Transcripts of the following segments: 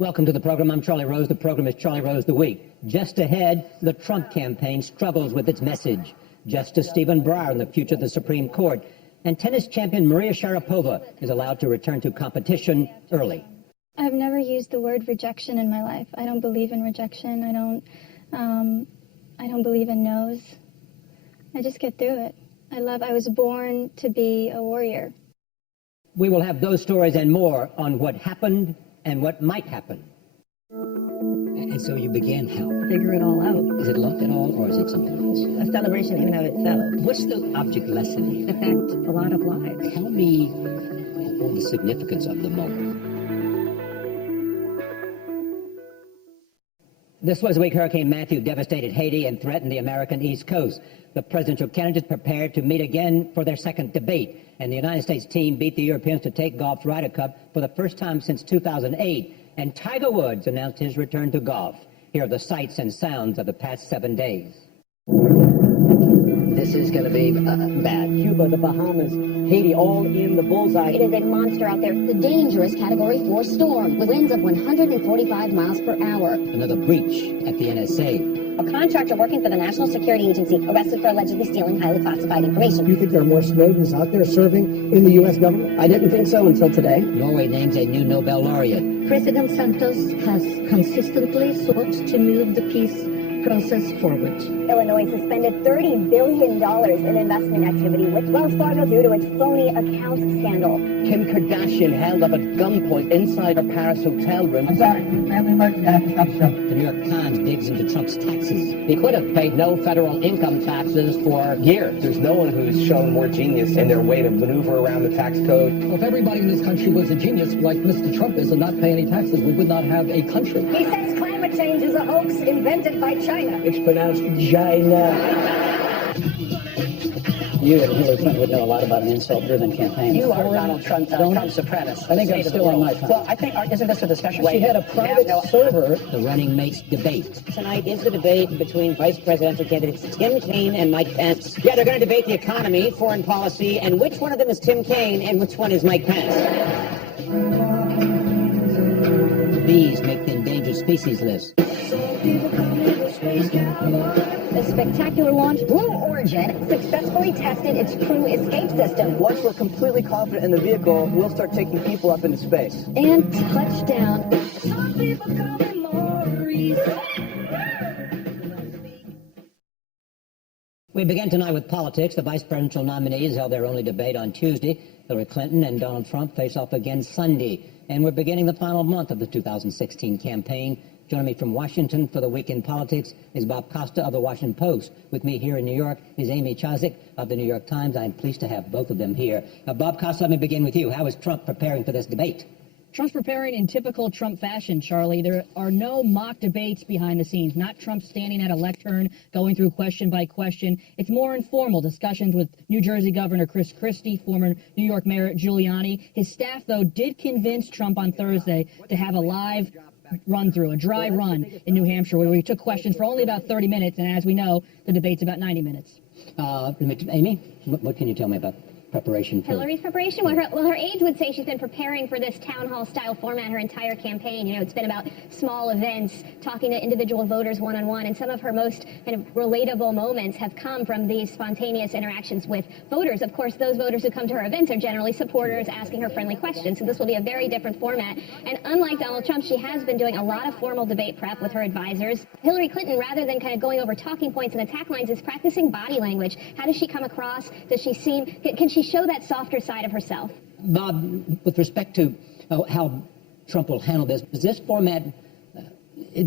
Welcome to the program. I'm Charlie Rose. The program is Charlie Rose the Week. Just ahead, the Trump campaign struggles with its message. Justice Stephen Breyer in the future of the Supreme Court. And tennis champion Maria Sharapova is allowed to return to competition early. I've never used the word rejection in my life. I don't believe in rejection. I don't believe in no's. I just get through it. I was born to be a warrior. We will have those stories and more on what happened and what might happen. And so you began how? Figure it all out. Is it luck at all, or is it something else? A celebration in and of itself. What's the object lesson? Affect a lot of lives. Tell me the significance of the moment. This was the week Hurricane Matthew devastated Haiti and threatened the American East Coast. The presidential candidates prepared to meet again for their second debate, and the United States team beat the Europeans to take golf's Ryder Cup for the first time since 2008. And Tiger Woods announced his return to golf. Here are the sights and sounds of the past 7 days. This is going to be bad. Cuba, the Bahamas, Haiti, all in the bullseye. It is a monster out there. The dangerous Category 4 storm with winds of 145 miles per hour. Another breach at the NSA. A contractor working for the National Security Agency arrested for allegedly stealing highly classified information. Do you think there are more Snowdens out there serving in the U.S. government? I didn't think so until today. Norway names a new Nobel laureate. President Santos has consistently sought to move the peace process forward. Illinois suspended $30 billion in investment activity with Wells Fargo due to its phony accounts scandal. Kim Kardashian held up at gunpoint inside her Paris hotel room. I'm sorry, family emergency, I have to stop the show. The New York Times digs into Trump's taxes. He could have paid no federal income taxes for years. There's no one who's shown more genius in their way to maneuver around the tax code. Well, if everybody in this country was a genius like Mr. Trump is and not pay any taxes, we would not have a country. He says climate change is a hoax invented by China. It's pronounced China. You and Hillary Clinton would know a lot about an insult-driven campaign. You are Donald Trump supremacist. I think I'm still on my time. Well, I think, isn't this a discussion? She had a private server. The running mates debate. Tonight is the debate between vice presidential candidates Tim Kaine and Mike Pence. Yeah, they're going to debate the economy, foreign policy, and which one of them is Tim Kaine and which one is Mike Pence. Bees make the endangered species list. The spectacular launch, Blue Origin, successfully tested its crew escape system. Once we're completely confident in the vehicle, we'll start taking people up into space. And touchdown. We begin tonight with politics. The vice presidential nominees held their only debate on Tuesday. Hillary Clinton and Donald Trump face off again Sunday. And we're beginning the final month of the 2016 campaign. Joining me from Washington for the Week in Politics is Bob Costa of the Washington Post. With me here in New York is Amy Chozick of the New York Times. I'm pleased to have both of them here. Bob Costa, let me begin with you. How is Trump preparing for this debate? Trump's preparing in typical Trump fashion, Charlie. There are no mock debates behind the scenes, not Trump standing at a lectern, going through question by question. It's more informal discussions with New Jersey Governor Chris Christie, former New York Mayor Giuliani. His staff, though, did convince Trump on Thursday to have a live run-through, a dry run in New Hampshire, where we took questions for only about 30 minutes, and as we know, the debate's about 90 minutes. Amy, what can you tell me about preparation for Hillary's preparation? Well, her aides would say she's been preparing for this town hall style format her entire campaign. You know, it's been about small events, talking to individual voters one-on-one, and some of her most kind of relatable moments have come from these spontaneous interactions with voters. Of course, those voters who come to her events are generally supporters asking her friendly questions, so this will be a very different format. And unlike Donald Trump, she has been doing a lot of formal debate prep with her advisors. Hillary Clinton, rather than kind of going over talking points and attack lines, is practicing body language. How does she come across? Does she seem, can she show that softer side of herself? Bob, with respect to how Trump will handle this, is this format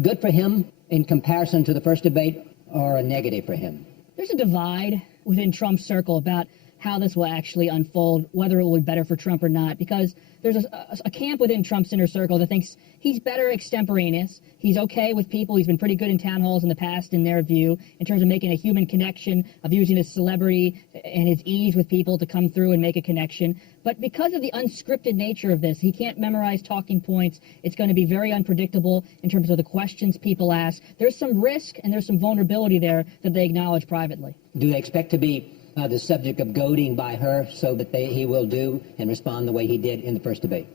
good for him in comparison to the first debate, or a negative for him? There's a divide within Trump's circle about how this will actually unfold, whether it will be better for Trump or not, because there's a camp within Trump's inner circle that thinks he's better extemporaneous. He's okay with people. He's been pretty good in town halls in the past, in their view, in terms of making a human connection, of using his celebrity and his ease with people to come through and make a connection. But because of the unscripted nature of this, he can't memorize talking points. It's going to be very unpredictable in terms of the questions people ask. There's some risk and there's some vulnerability there that they acknowledge privately. Do they expect to be the subject of goading by her so that he will do and respond the way he did in the first debate?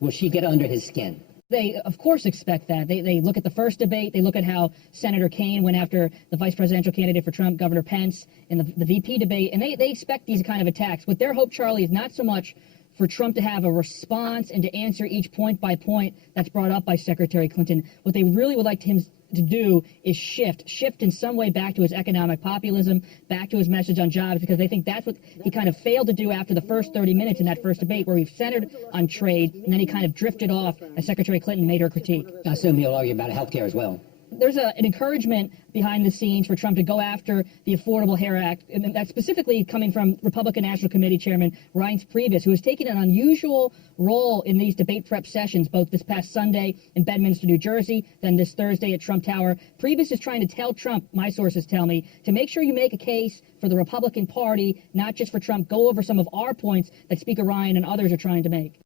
Will she get under his skin? They, of course, expect that. They look at the first debate. They look at how Senator Kaine went after the vice presidential candidate for Trump, Governor Pence, in the VP debate, and they expect these kind of attacks. What their hope, Charlie, is not so much for Trump to have a response and to answer each point by point that's brought up by Secretary Clinton. What they really would like him to do is shift in some way back to his economic populism, back to his message on jobs, because they think that's what he kind of failed to do after the first 30 minutes in that first debate, where he centered on trade, and then he kind of drifted off as Secretary Clinton made her critique. I assume he'll argue about health care as well. There's an encouragement behind the scenes for Trump to go after the Affordable Care Act, and that's specifically coming from Republican National Committee Chairman Reince Priebus, who has taken an unusual role in these debate prep sessions, both this past Sunday in Bedminster, New Jersey, then this Thursday at Trump Tower. Priebus is trying to tell Trump, my sources tell me, to make sure you make a case for the Republican Party, not just for Trump. Go over some of our points that Speaker Ryan and others are trying to make.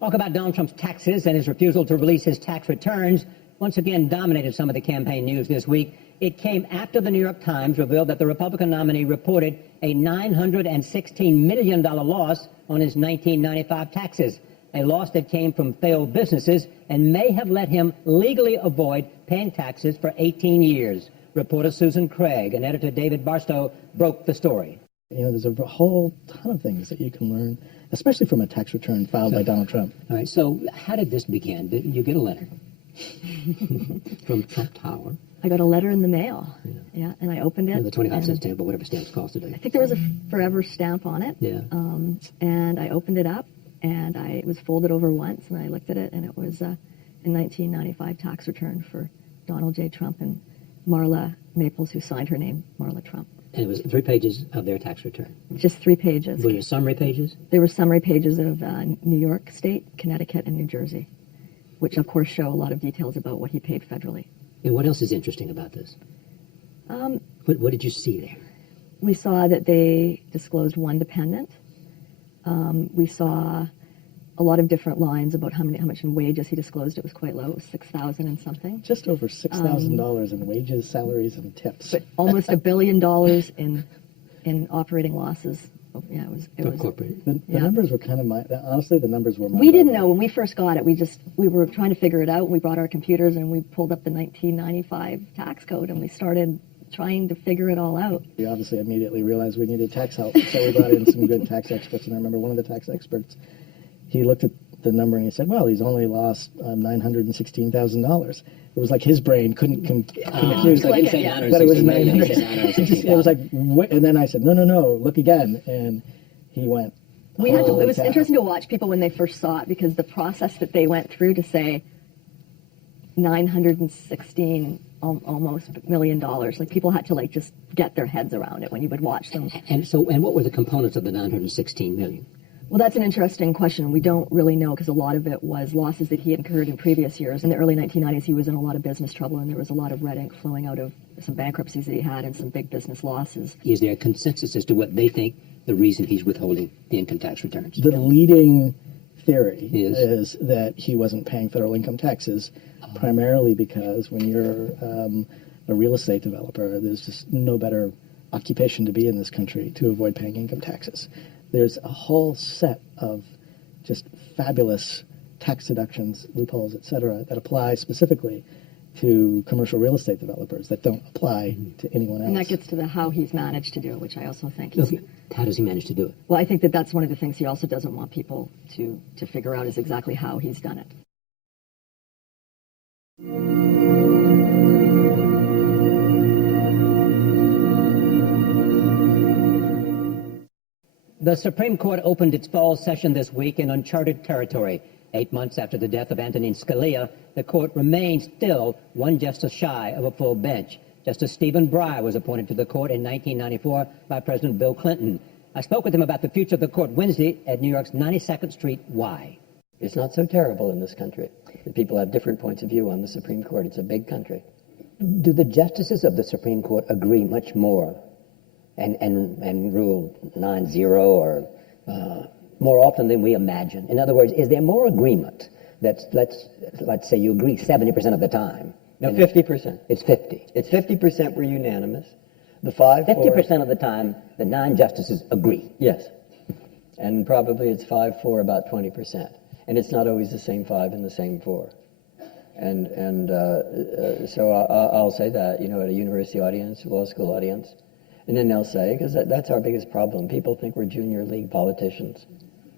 Talk about Donald Trump's taxes and his refusal to release his tax returns once again dominated some of the campaign news this week. It came after the New York Times revealed that the Republican nominee reported a $916 million loss on his 1995 taxes, a loss that came from failed businesses and may have let him legally avoid paying taxes for 18 years. Reporter Susan Craig and editor David Barstow broke the story. You know, there's a whole ton of things that you can learn, especially from a tax return filed by Donald Trump. All right, so how did this begin? Did you get a letter from Trump Tower? I got a letter in the mail, yeah, and I opened it. The 25-cent stamp, or whatever stamps cost today. I think there was a forever stamp on it. Yeah. And I opened it up, and it was folded over once, and I looked at it, and it was a 1995 tax return for Donald J. Trump and Marla Maples, who signed her name, Marla Trump. And it was 3 pages of their tax return. Just 3 pages. Were there summary pages? There were summary pages of New York State, Connecticut, and New Jersey, which of course show a lot of details about what he paid federally. And what else is interesting about this? What did you see there? We saw that they disclosed one dependent. We saw a lot of different lines about how much in wages he disclosed. It was quite low. It was $6,000 and something. Just over $6,000 in wages, salaries, and tips. But almost $1 billion in operating losses. Yeah, it was corporate. The numbers were kind of honestly, the numbers were. We didn't know when we first got it. We were trying to figure it out. We brought our computers and we pulled up the 1995 tax code and we started trying to figure it all out. We obviously immediately realized we needed tax help, so we brought in some good tax experts. And I remember one of the tax experts, he looked at the number and he said, well, he's only lost $916,000. It was like his brain couldn't compute that it was $900. It was like, and then I said, no, look again. And he went, it was interesting to watch people when they first saw it, because the process that they went through to say 916 almost $1 million. Like, people had to just get their heads around it when you would watch them. And what were the components of the 916 million? Well, that's an interesting question. We don't really know, because a lot of it was losses that he had incurred in previous years. In the early 1990s, he was in a lot of business trouble, and there was a lot of red ink flowing out of some bankruptcies that he had and some big business losses. Is there a consensus as to what they think the reason he's withholding the income tax returns? The leading theory is that he wasn't paying federal income taxes, primarily because when you're a real estate developer, there's just no better occupation to be in this country to avoid paying income taxes. There's a whole set of just fabulous tax deductions, loopholes, et cetera, that apply specifically to commercial real estate developers that don't apply to anyone else. And that gets to how he's managed to do it, which I also think How does he manage to do it? Well, I think that's one of the things he also doesn't want people to figure out, is exactly how he's done it. The Supreme Court opened its fall session this week in uncharted territory. 8 months after the death of Antonin Scalia, the court remains still one justice shy of a full bench. Justice Stephen Breyer was appointed to the court in 1994 by President Bill Clinton. I spoke with him about the future of the court Wednesday at New York's 92nd Street Y. It's not so terrible in this country. People have different points of view on the Supreme Court. It's a big country. Do the justices of the Supreme Court agree much more and rule 9-0 or more often than we imagine? In other words, is there more agreement that let's say you agree 70% of the time No, 50%. It's 50. It's 50% were unanimous. The 5-4. 50% of the time, the 9 justices agree. Yes. And probably it's 5-4, about 20%. And it's not always the same 5 and the same 4. So I'll say that, at a university audience, law school audience. And then they'll say, because that's our biggest problem, people think we're junior league politicians.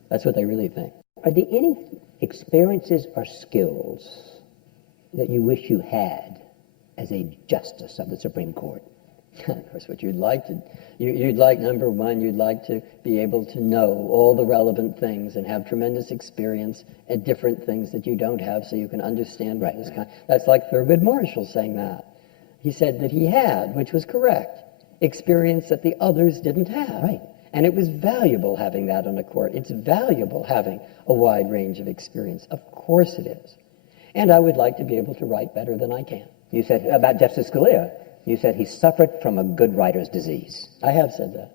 That's what they really think. Are there any experiences or skills that you wish you had as a justice of the Supreme Court? Of course, what you'd like, number one, you'd like to be able to know all the relevant things and have tremendous experience at different things that you don't have, so you can understand what this kind. That's like Thurgood Marshall saying that. He said that he had, which was correct, experience that the others didn't have. Right. And it was valuable having that on a court. It's valuable having a wide range of experience. Of course it is. And I would like to be able to write better than I can. You said about Justice Scalia, you said he suffered from a good writer's disease. I have said that.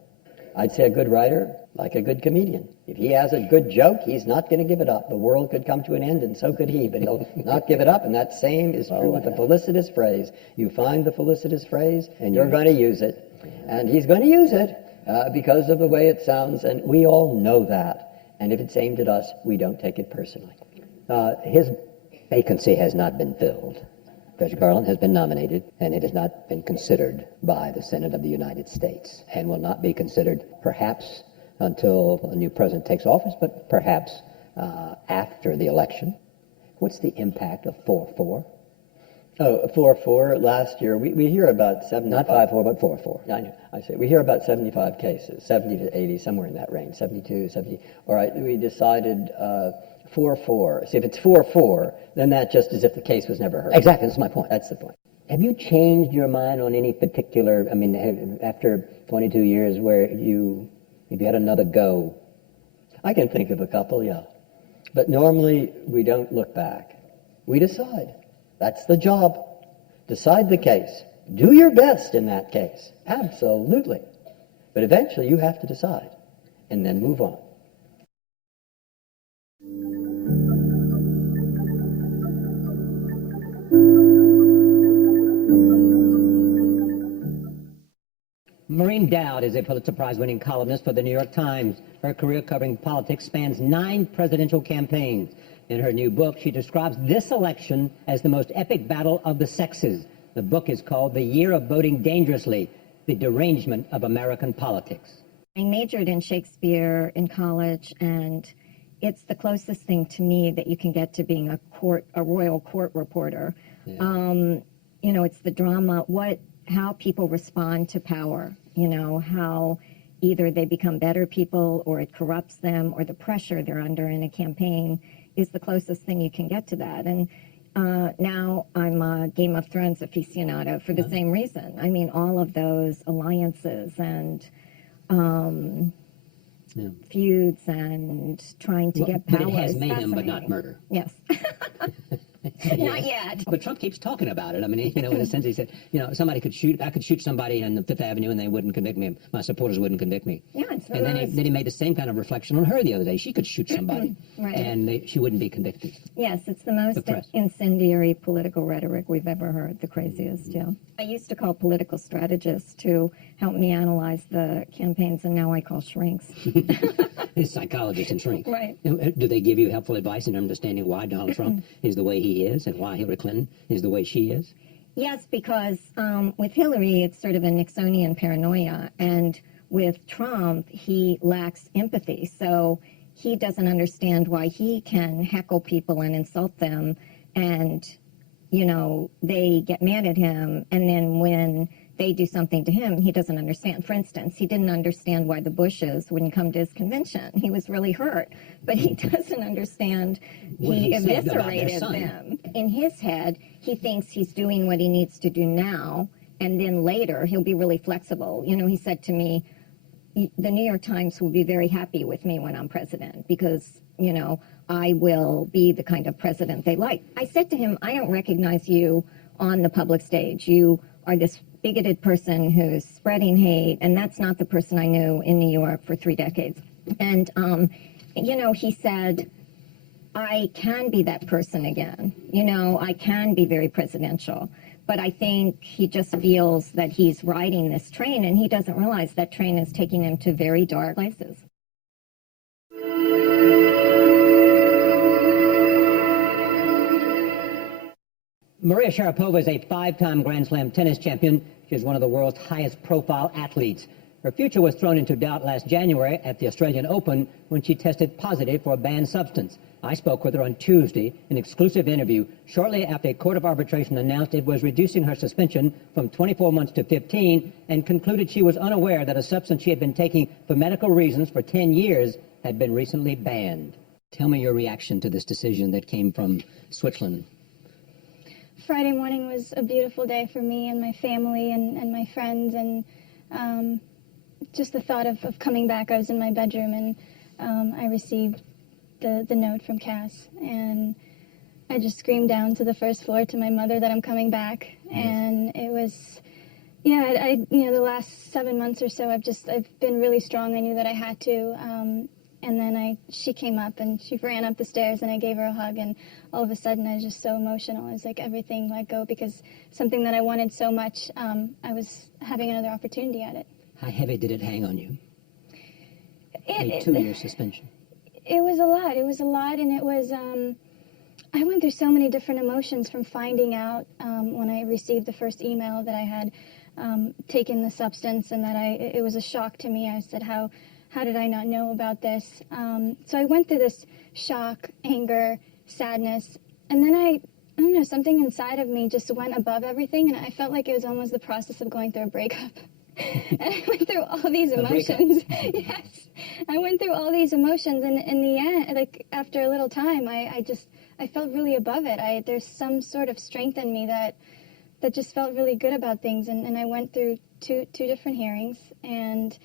I'd say a good writer, like a good comedian. If he has a good joke, he's not going to give it up. The world could come to an end, and so could he, but he'll not give it up. And that same is true with the felicitous phrase. You find the felicitous phrase, and you're going to use it. And he's going to use it because of the way it sounds, and we all know that. And if it's aimed at us, we don't take it personally. His vacancy has not been filled. Judge Garland has been nominated, and it has not been considered by the Senate of the United States, and will not be considered perhaps until a new president takes office, but perhaps after the election. What's the impact of 4-4? Oh, 4-4 last year. We hear about 75. Not 5-4, but 4-4. I know. I say we hear about 75 cases, 70 to 80, somewhere in that range, 72, 70. All right, we decided 4-4. See, if it's 4-4, then that just as if the case was never heard. Exactly, that's my point. That's the point. Have you changed your mind on any particular, after 22 years where if you had another go? I can think of a couple, yeah. But normally we don't look back. We decide. That's the job. Decide the case. Do your best in that case. Absolutely. But eventually you have to decide and then move on. Maureen Dowd is a Pulitzer Prize-winning columnist for the New York Times. Her career covering politics spans 9 presidential campaigns. In her new book, she describes this election as the most epic battle of the sexes. The book is called The Year of Voting Dangerously, The Derangement of American Politics. I majored in Shakespeare in college, and it's the closest thing to me that you can get to being a royal court reporter. Yeah. It's the drama, how people respond to power, how either they become better people or it corrupts them, or the pressure they're under in a campaign is the closest thing you can get to that. And now I'm a Game of Thrones aficionado for the same reason. I mean, all of those alliances and feuds and trying to get power. But it has mayhem, but not murder. Yes. Not yet. But Trump keeps talking about it. I mean, in a sense, he said, I could shoot somebody on the Fifth Avenue and they wouldn't convict me. My supporters wouldn't convict me. Yeah, it's and then he made the same kind of reflection on her the other day. She could shoot somebody, right. And she wouldn't be convicted. Yes, it's the most incendiary political rhetoric we've ever heard, the craziest, yeah. I used to call political strategists to help me analyze the campaigns, and now I call shrinks. Psychologists and shrinks. Right. Do they give you helpful advice in understanding why Donald Trump is the way he is and why Hillary Clinton is the way she is? Yes, because with Hillary, it's sort of a Nixonian paranoia, and with Trump, he lacks empathy. So he doesn't understand why he can heckle people and insult them, and, they get mad at him, and then when they do something to him, he doesn't understand. For instance, he didn't understand why the Bushes wouldn't come to his convention. He was really hurt, but he doesn't understand he eviscerated them. In his head, he thinks he's doing what he needs to do now, and then later he'll be really flexible. He said to me, the New York Times will be very happy with me when I'm president because, I will be the kind of president they like. I said to him, I don't recognize you on the public stage. You are this bigoted person who's spreading hate, and that's not the person I knew in New York for 3 decades. And, he said, I can be that person again. You know, I can be very presidential. But I think he just feels that he's riding this train, and he doesn't realize that train is taking him to very dark places. Maria Sharapova is a five-time Grand Slam tennis champion. She is one of the world's highest-profile athletes. Her future was thrown into doubt last January at the Australian Open when she tested positive for a banned substance. I spoke with her on Tuesday, an exclusive interview, shortly after a court of arbitration announced it was reducing her suspension from 24 months to 15 and concluded she was unaware that a substance she had been taking for medical reasons for 10 years had been recently banned. Tell me your reaction to this decision that came from Switzerland. Friday morning was a beautiful day for me and my family and my friends, and just the thought of coming back. I was in my bedroom, and I received the note from Cass, and I just screamed down to the first floor to my mother that I'm coming back. And it was, yeah, the last 7 months or so, I've been really strong. I knew that I had to. And then she came up and she ran up the stairs, and I gave her a hug, and all of a sudden I was just so emotional. It was like everything let go, because something that I wanted so much, I was having another opportunity at it. How heavy did it hang on you? A 2-year suspension. It was a lot. It was a lot, and it was, I went through so many different emotions from finding out when I received the first email that I had taken the substance, and that it was a shock to me. I said, how did I not know about this? So I went through this shock, anger, sadness, and then I don't know, something inside of me just went above everything, and I felt like it was almost the process of going through a breakup. And I went through all these emotions. Yes, I went through all these emotions, and in the end, like after a little time, I felt really above it. There's some sort of strength in me that just felt really good about things, and I went through two different hearings, and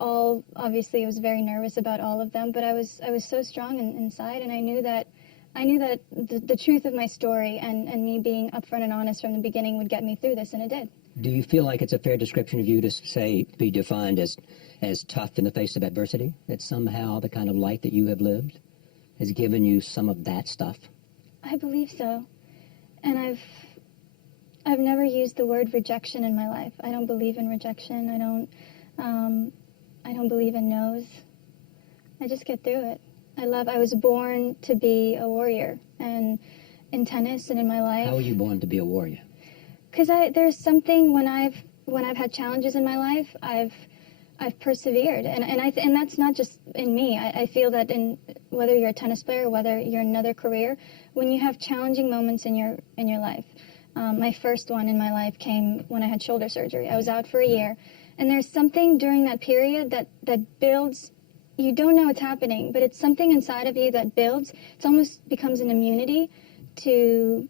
obviously I was very nervous about all of them, but I was so strong inside, and I knew that the truth of my story and me being upfront and honest from the beginning would get me through this, and it did. Do you feel like it's a fair description of you to be defined as tough in the face of adversity? That somehow the kind of life that you have lived has given you some of that stuff? I believe so. And I've never used the word rejection in my life. I don't believe in rejection. I don't believe in no's. I just get through it. I was born to be a warrior, and in tennis and in my life. How were you born to be a warrior? Because there's something when I've had challenges in my life, I've persevered, and that's not just in me. I feel that in whether you're a tennis player or whether you're in another career, when you have challenging moments in your life. My first one in my life came when I had shoulder surgery. I was out for a year, and there's something during that period that builds. You don't know what's happening, but it's something inside of you that builds. It almost becomes an immunity to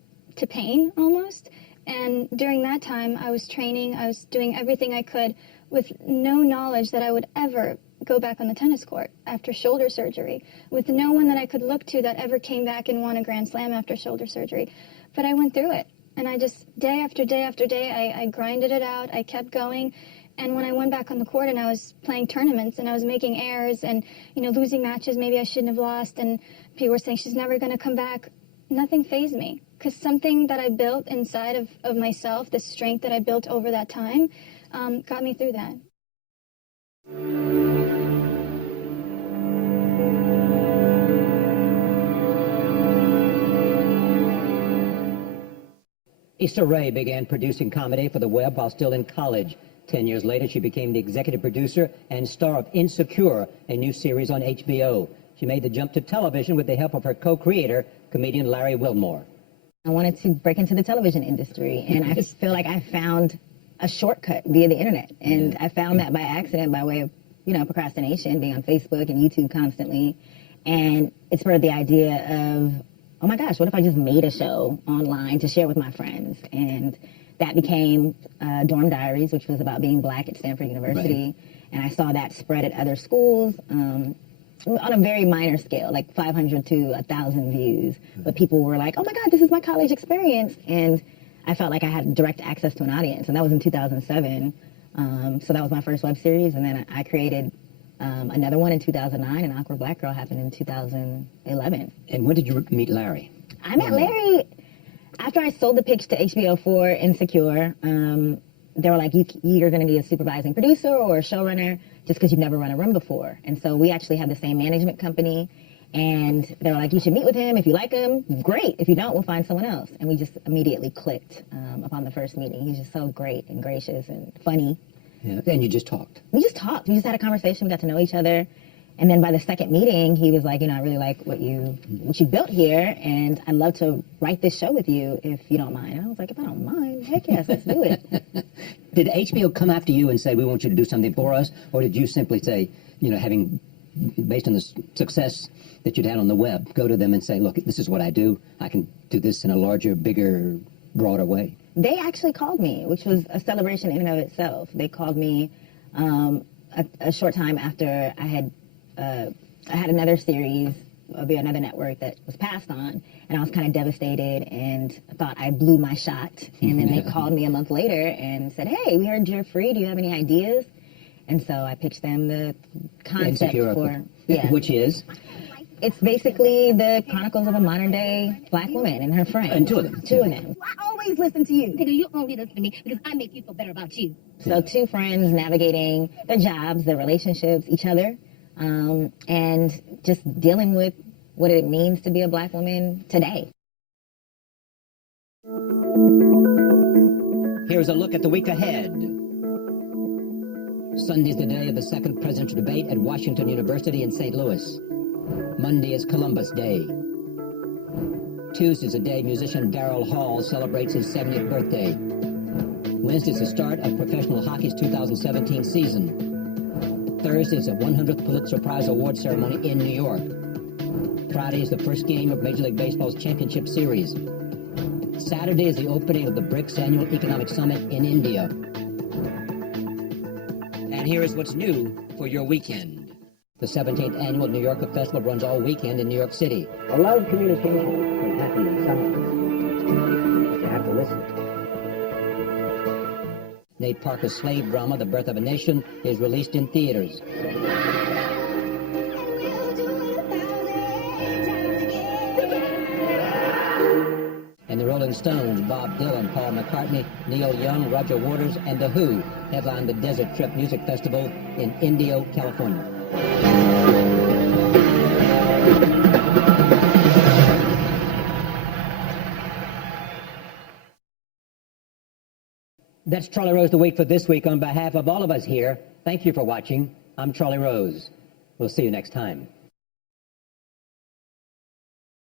pain almost. And during that time, I was training, I was doing everything I could with no knowledge that I would ever go back on the tennis court after shoulder surgery, with no one that I could look to that ever came back and won a Grand Slam after shoulder surgery. But I went through it, and I just, day after day after day, I grinded it out, I kept going. And when I went back on the court and I was playing tournaments and I was making errors and, losing matches maybe I shouldn't have lost, and people were saying she's never going to come back, nothing fazed me. Because something that I built inside of myself, the strength that I built over that time, got me through that. Issa Rae began producing comedy for the web while still in college. 10 years later, she became the executive producer and star of Insecure, a new series on HBO. She made the jump to television with the help of her co-creator, comedian Larry Wilmore. I wanted to break into the television industry, and I feel like I found a shortcut via the internet. And I found that by accident, by way of, procrastination, being on Facebook and YouTube constantly. And it spurred the idea of, oh my gosh, what if I just made a show online to share with my friends? And that became Dorm Diaries, which was about being black at Stanford University. Right. And I saw that spread at other schools. On a very minor scale, like 500 to 1,000 views. But people were like, oh my God, this is my college experience. And I felt like I had direct access to an audience. And that was in 2007. So that was my first web series. And then I created Another one in 2009, and Awkward Black Girl happened in 2011. And when did you meet Larry? I met Larry after I sold the pitch to HBO for Insecure. They were like, you're going to be a supervising producer or a showrunner just because you've never run a room before. And so we actually have the same management company. And they were like, you should meet with him. If you like him, great. If you don't, we'll find someone else. And we just immediately clicked upon the first meeting. He's just so great and gracious and funny. Yeah. And you just talked? We just talked. We just had a conversation. We got to know each other. And then by the second meeting, he was like, I really like what you built here, and I'd love to write this show with you if you don't mind. And I was like, if I don't mind, heck yes, let's do it. Did HBO come after you and say, we want you to do something for us? Or did you simply say, having, based on the success that you'd had on the web, go to them and say, look, this is what I do. I can do this in a larger, bigger, broader way? They actually called me, which was a celebration in and of itself. They called me a short time after I had another series via another network that was passed on, and I was kind of devastated and thought I blew my shot. And then they called me a month later and said, hey, we heard you're free. Do you have any ideas? And so I pitched them the concept for... Yeah. Which is? It's basically the chronicles of a modern-day black woman and her friend. And two of them. Two of them. I always listen to you. Nigga, you only listen to me because I make you feel better about you. So two friends navigating their jobs, their relationships, each other, and just dealing with what it means to be a black woman today. Here's a look at the week ahead. Sunday's the day of the second presidential debate at Washington University in St. Louis. Monday is Columbus Day. Tuesday's the day musician Daryl Hall celebrates his 70th birthday. Wednesday's the start of professional hockey's 2017 season. Thursday is the 100th Pulitzer Prize Award ceremony in New York. Friday is the first game of Major League Baseball's championship series. Saturday is the opening of the BRICS Annual Economic Summit in India. And here is what's new for your weekend. The 17th Annual New Yorker Festival runs all weekend in New York City. A loud communication can happen in some cases, but you have to listen. Nate Parker's slave drama, The Birth of a Nation, is released in theaters. And the Rolling Stones, Bob Dylan, Paul McCartney, Neil Young, Roger Waters, and The Who headline the Desert Trip Music Festival in Indio, California. That's Charlie Rose the Week for this week. On behalf of all of us here, thank you for watching. I'm Charlie Rose. We'll see you next time.